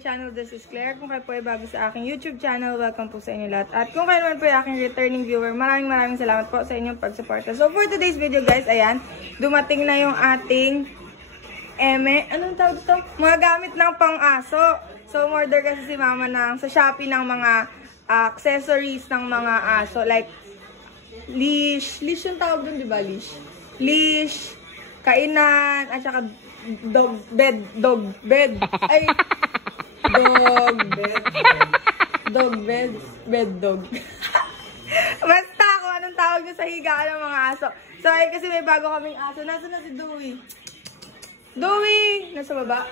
channel. This is Claire. Kung kayo po ay bago sa aking YouTube channel, welcome po sa inyo lahat. At kung kayo naman po ay aking returning viewer, maraming salamat po sa inyong pagsuporta. So for today's video guys, ayan, dumating na yung ating anong tawag ito? Mga gamit ng pang-aso. So umorder kasi si mama sa Shopee ng mga accessories ng mga aso. Like, leash yung tawag dun, di ba? Leash, kainan, at saka dog bed. Ay, bed dog. Basta kung anong tawag nyo sa higaan ng mga aso. So, ay kasi may bago kaming aso. Nasaan na si Dewey? Dewey! Nasa baba?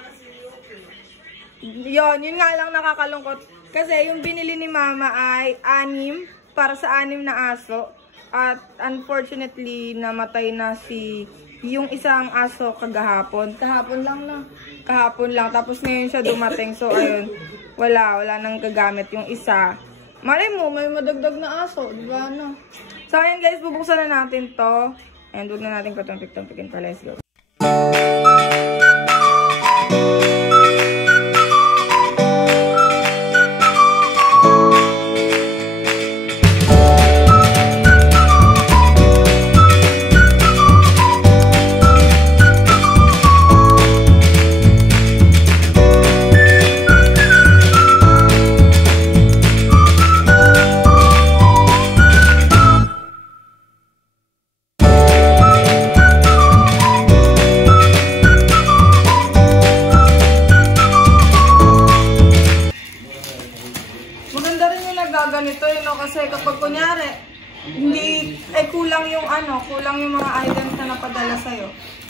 Yun nga lang nakakalungkot. Kasi yung binili ni mama ay 6 para sa 6 na aso. At unfortunately, namatay na yung isang aso kagahapon. Kahapon lang. Tapos ngayon siya dumating. So, ayun. Wala nang gagamit yung isa. Malay mo, may madagdag na aso. Diba, no? So, ayun guys, bubuksan na natin to. And huwag na natin patumpik-tumpikin pa. Let's go. Ganito yun, no? Kasi kapag kunyari kulang yung mga items na napadala sa'yo.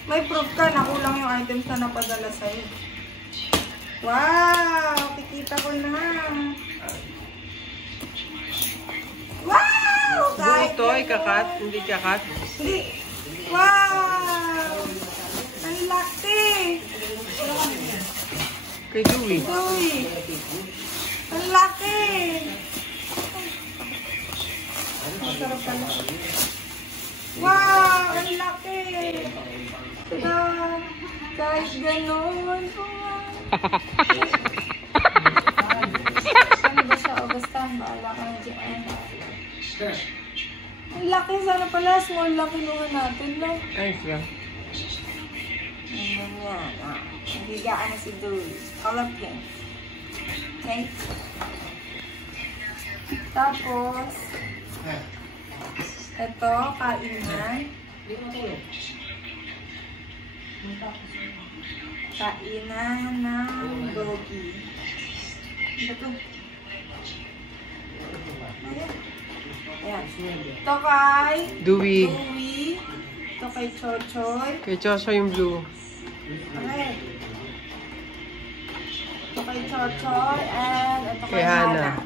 May proof ka na kulang yung items na napadala sa'yo. Wow! Kikita ko na. Wow! Ito ay kakat, hindi kakat. Hindi. Wow! Ang laki! Kay Dewey. Ang laki! Wow! Ang laki! Guys, ganun. Ano ba siya? O basta, baala ka na dyan. Ang laki. Sana pala, small laki naman natin, no? Ayos lang. Nagigaan na si Dewey. Kalap yan. Okay? Tapos, ito, kainan. Kainan ng doggy. Ito. Ayan. Ito kay Dewey. Ito kay Chochoy. Kay Chochoy yung blue. Okay. Ito kay Chochoy. And ito kay Hana.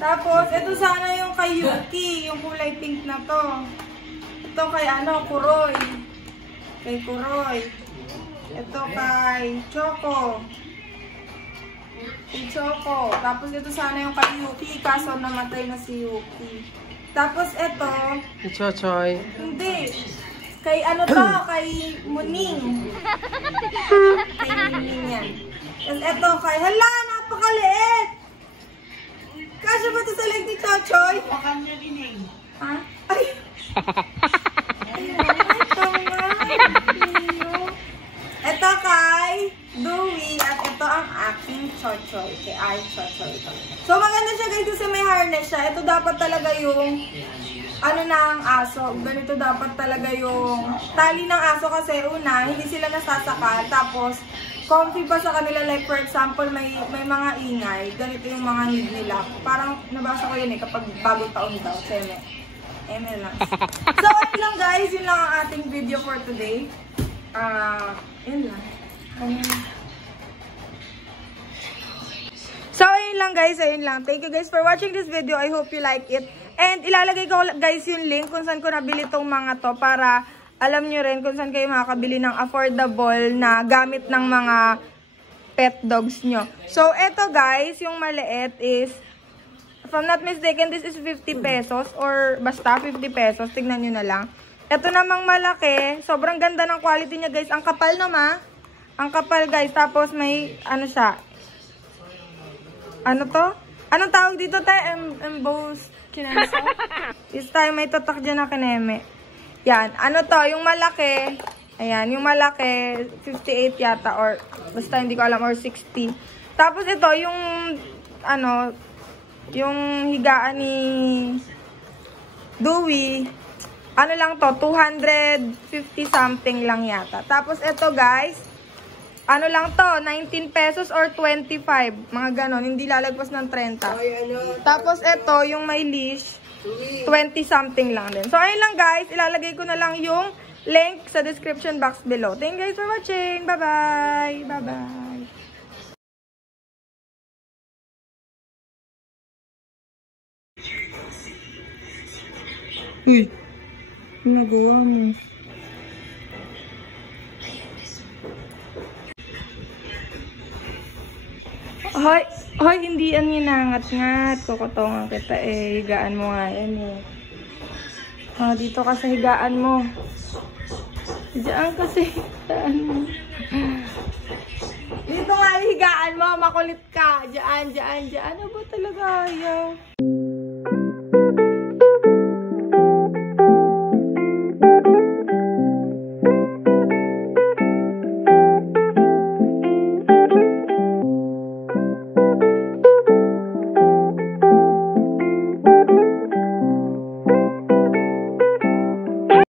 Tapos, ito sana yung kay Yuki, yung kulay pink na to. Ito kay Kuroy. Kay Kuroy. Ito kay Choco. Kay Choco. Tapos, ito sana yung kay Yuki, kaso namatay na si Yuki. Tapos, ito. Kay Chochoy. Hindi. Kay kay Muning. Kay Muning yan. Tapos, ito kay, napakaliit! Kasya ba ito sa leg ni Chochoy? Baka niya din eh. Ha? Ay! Ito kay Dewey at ito ang aking Chochoy. Kay Chochoy ito. So maganda siya guys kasi may harness siya. Ito dapat talaga yung ng aso. Ganito dapat talaga yung tali ng aso kasi una, hindi sila nasasakal. Tapos, comfy pa sa kanila, like for example, may mga ingay, ganito yung mga need nila. Parang nabasa ko yun kapag bagong taon daw, eme lang. So, ayun lang guys, yun lang ang ating video for today. Yun lang. So, ayun lang guys, ayun lang. Thank you guys for watching this video. I hope you like it. And ilalagay ko guys yung link kung saan ko nabili tong mga to para alam nyo rin kung saan kayo makakabili ng affordable na gamit ng mga pet dogs nyo. So, eto guys, yung maliit is, if I'm not mistaken, this is 50 pesos or basta 50 pesos. Tignan nyo na lang. Eto namang malaki, sobrang ganda ng quality niya guys. Ang kapal naman. Ang kapal guys. Tapos may, ano siya, Ano to? Anong tawag dito, te? Embossed kinenso? Is tayo may tatak dyan na kineme. Yan. Ano to? Yung malaki. Ayan. Yung malaki, 58 yata or basta hindi ko alam or 60. Tapos ito, yung ano, yung higaan ni Dewey, ano lang to, 250 something lang yata. Tapos ito guys, ano lang to, 19 pesos or 25. Mga ganon, hindi lalagpas ng 30. Tapos ito, yung may leash, 20 something lang din. So ayun lang guys, ilalagay ko na lang yung link sa description box below. Thank you guys for watching. Bye-bye. Bye-bye. Uy, nagawa mo. Hoy, hoy, hindi yan hinangat-ngat. Kukutongan kita eh. Higaan mo nga yan eh. Oh, dito ka sa higaan mo. Diyan ka sa higaan mo. Dito nga yung higaan mo. Makulit ka. Diyan. Ano ba talaga ayaw?